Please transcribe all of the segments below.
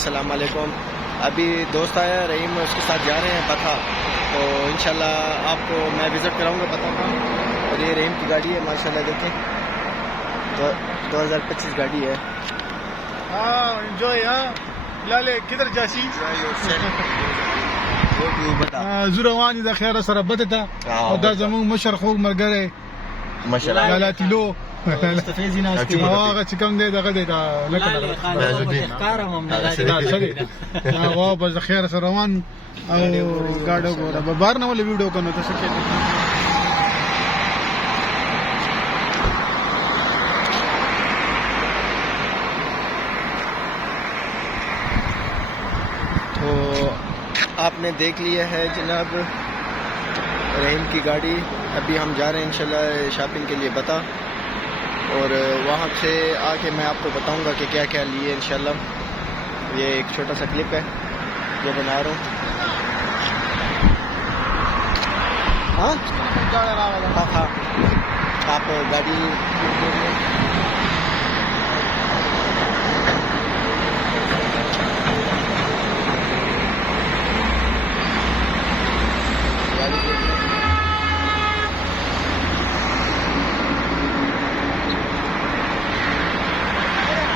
अस्सलाम वालेकुम। अभी दोस्त आया रहीम, उसके साथ जा रहे हैं पता, तो इंशाल्लाह आपको मैं विज़िट कराऊंगा पता का। और ये रहीम की गाड़ी है माशाल्लाह, देखें 2025 गाड़ी है। एंजॉय लाले किधर जासी زورواني د خیره سره بده ته او دا زموږ مشر خو مرګره माशाल्लाह لاتیلو مستفیزی ناس کې هغه چې کوم دی دغه دی دا لکه ښکار هم نه دا سړي هغه بس د خیره سره روان او گاډو ګوره به بار نه ولې ویډیو کنه ته څه کوي. तो आपने देख लिया है जनाब रहीम की गाड़ी। अभी हम जा रहे हैं इंशाल्लाह शॉपिंग के लिए बता, और वहाँ से आके मैं आपको बताऊंगा कि क्या क्या लिए इंशाल्लाह। ये एक छोटा सा क्लिप है जो बना रहा हूँ। हाँ हाँ आप गाड़ी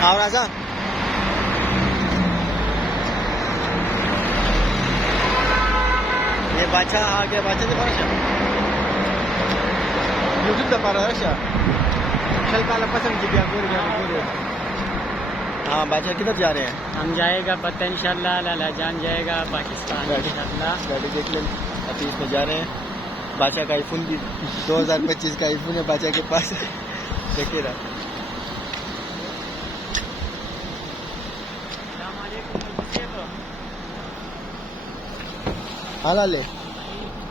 आओ राजा, ये बाचा आ गया, बाचा से पारा यूट्यूब से पारा चल काला पसंद की हाँ बाचा किधर जा रहे हैं? हम जाएगा पता इंशाल्लाह लाला जान जाएगा पाकिस्तान इंशाल्लाह। गाड़ी देख लें, अभी इसमें जा रहे हैं। बाचा का आईफोन भी 2025 का आईफोन है बाचा के पास, देखिए रहा। हाला ले,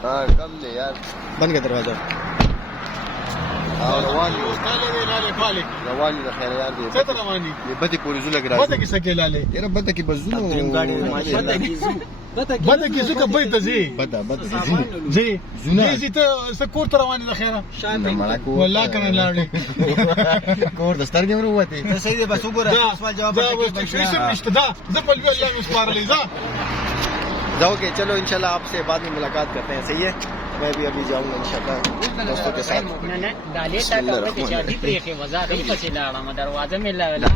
हाँ कम ले यार, बंद कर दरवाजा। रवानी खैर यार, ये बते पूरी जू लग रहा है। बता किसका के लाले यार बता की बजू गाड़ी माशाल्लाह بده کې زکه به ته زی बता زی زی ته سکور تر رواني د خیره والله کنه لاړې کور دستر کې وروته ته صحیح دی، بس وګوره سوال جواب دا څه نشته دا زپل وی الله مسپارلې ځه जाओ के। चलो इंशाल्लाह आपसे बाद में मुलाकात करते हैं, सही है। मैं भी अभी जाऊंगा इंशाल्लाह दोस्तों के साथ। نه دالې تا ته چې شادي پرې کې وزا دې پسې لاړم دروازه مې لاله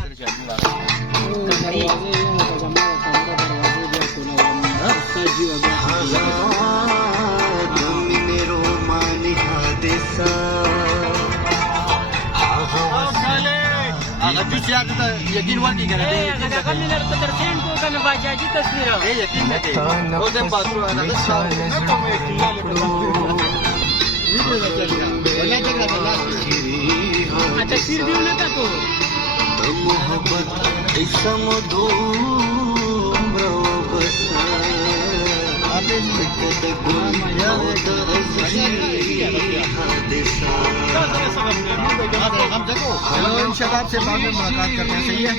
هغه چې یاد ته یقین ورته کنه هغه کله لرته ترڅین کو کنه باجاجي تصویر اے یقین نه کوي او دې پاترو هغه تصویر دیو نه تاسو محبت اسم دوم رو بس इंशाल्लाह आपसे बाद में मुलाकात करते हैं, सही है।